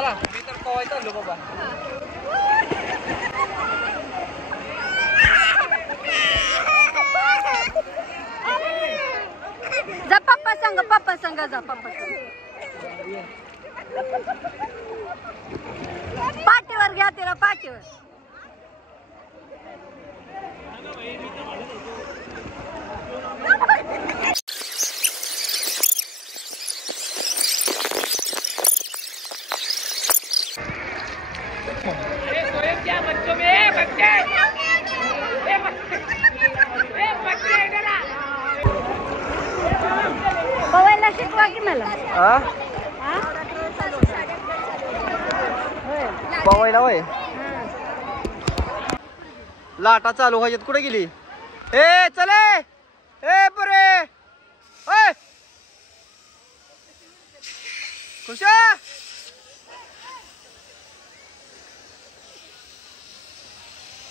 चला मी तर पवाय चाललो बाबा. जा पप्पा संग जा पप्पा संग. पाठीवर घ्या तिला पाठीवर. पवायला शिकवा की मला. पवायला होय. लाटा चालू व्हायच्यात कुठे गेली. ए चले ए बरे ओय खुशा.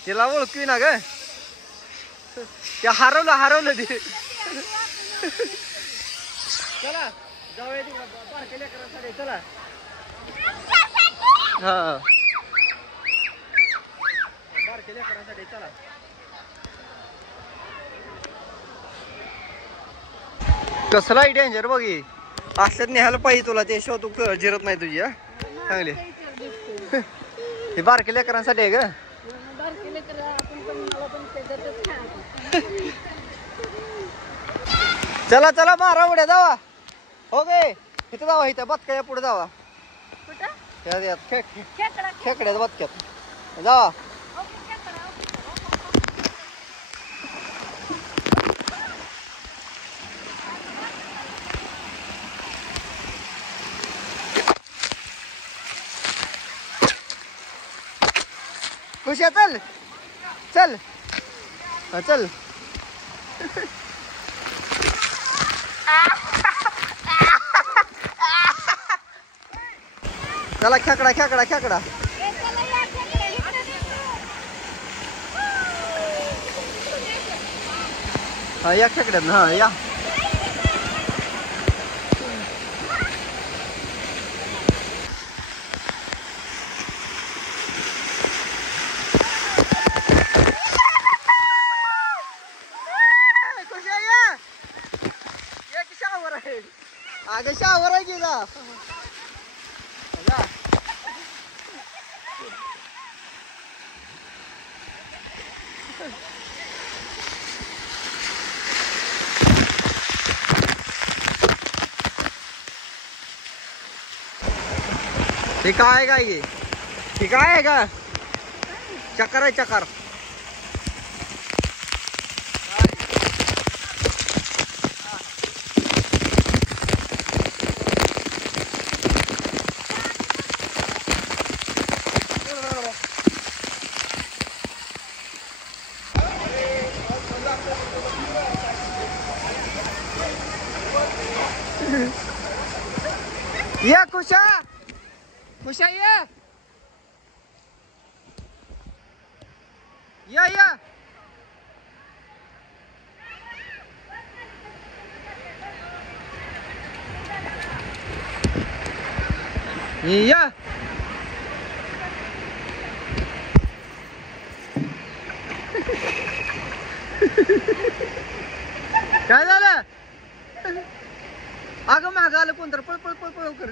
तिला ओळखी ना ग. त्या हरवलं ते. चला जाऊया तिकडे बारक्या लेकरांसाठी. चला हा बारक्या लेकरांसाठी चला. कसला डेंजर बघी असल्यात न्यायला पाहिजे तुला. ते शिवाय तू जिरत नाही तुझी. चांगली हे बारक्या लेकरांसाठी आहे ग. चला चला मारा उड्या जावा. हो गे इथं जावा. इथं बदका पुढे जावा. खेकड्यात बदक्यात जावा. खुश चल चल चल. चला खेकडा खेकडा खेकडा. हा या खेकड्यात हा या. आगे शावर आहे गेला. हे काय आहे काय हे काय आहे का. चक्कर आहे चक्कर. या खुशा खुशा या या या. या काय झालं. अगं मागं आलं कोण तर. पळ पळ पळ पळ कर.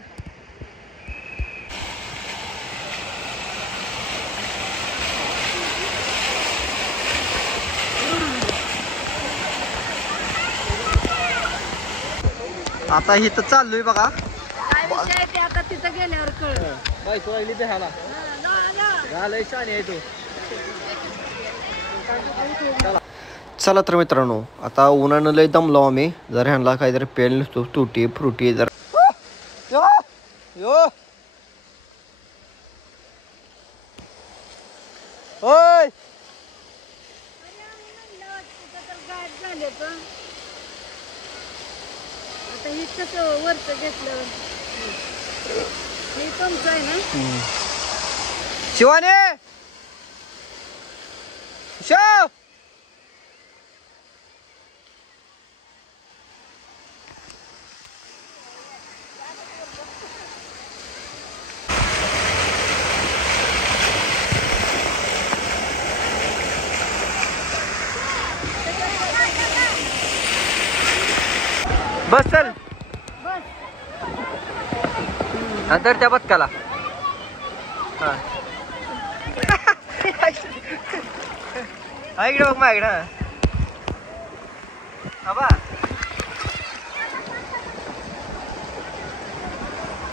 आता इथं चाललोय बघा. काय विषय ते आता तिथं गेल्यावर कळलं. बायको राहिली ते हाला झालंय शाणी आहे तू. चला तर मित्रांनो आता उन्हानं लय दमलो आम्ही. जर ह्यांना काहीतरी पेल नसतो तुटी फ्रुटी जर ओय आता हे कसं वरचं घेतलं. हे तुमचं आहे ना. शिवाने शिव बस चल बस. नंतर त्या बदकाला हा इकडे बघ माझ्याकडे हा बा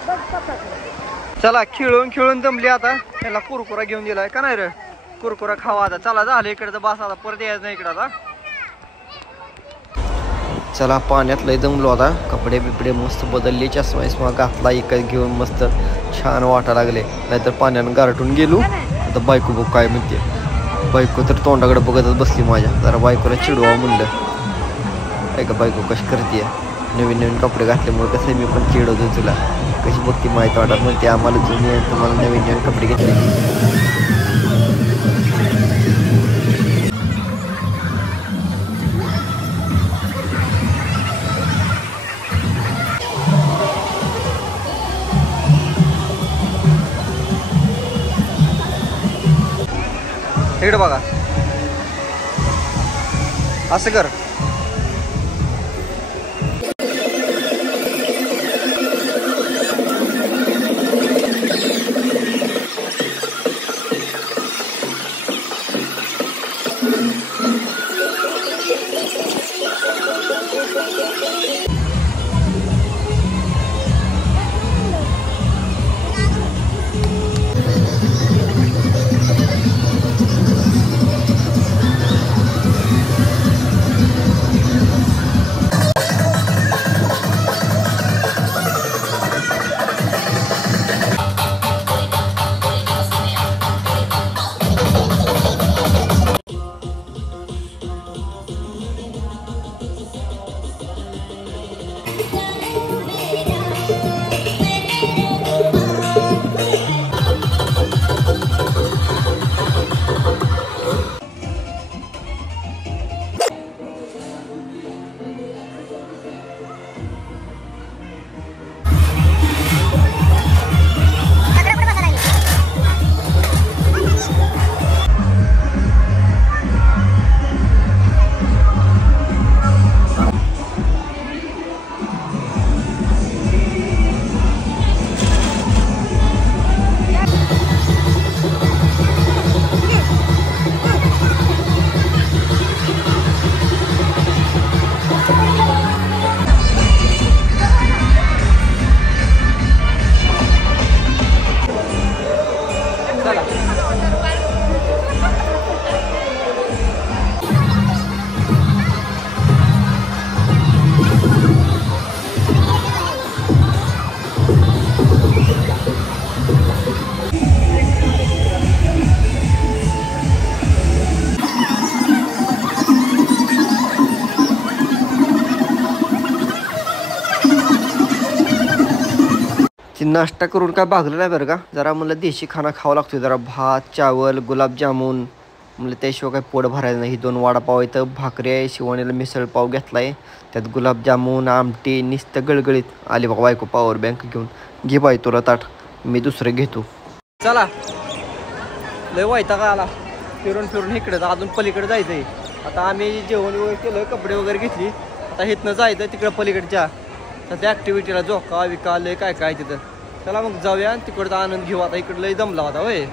बस पप्पा. चला खेळून खेळून दमली आता त्याला कुरकुरा घेऊन दिलाय का नाही रे कुरकुरा खावा आता चला झालं इकडे बस आता परत यायचं नाही इकडे आता चला पाण्यात लय दमलो आता कपडे बिपडे मस्त बदलले चष्मा घातला एकच घेऊन मस्त छान वाटा लागले नाहीतर पाण्यानं गारटून गेलो आता बायको बघ काय म्हणते बायको तर तोंडाकडे बघतच बसली माझ्या जरा बायकोला चिडवा म्हणलं ऐका बायको कशी करते नवीन नवीन कपडे घातल्यामुळे कसं मी पण चिडवतो तुला कशी बघते माहिती वाटत म्हणते आम्हाला जुनी आहे तुम्हाला नवीन नवीन कपडे घेतले इकडे बघा असं कर नाश्ता करून काय भागलं नाही बरं का जरा म्हणलं देशी खाना खावा लागतो जरा भात चावल गुलाबजामुन म्हणलं त्याशिवाय काय पोट भरायचं नाही 2 वडापाव इथं भाकरी आहे शिवानीला मिसळपाव घेतलाय त्यात गुलाबजामुन आमटी नुसतं गळगळीत आली बघा बायको पॉवर बँक घेऊन घे बाई तुला ताट मी दुसरं घेतो चला लय वैताग आला फिरून फिरून इकडे अजून पलीकडे जायचंय आता आम्ही जेवण वगैरे केलं कपडे वगैरे घेतली आता इथनं जायचं तिकडं पलीकडच्या तर त्या ॲक्टिव्हिटीला झोका विका लय काय काय तिथं चला मग जाऊया तिकडचा आनंद घेऊ आता इकडं लय जमला होता होय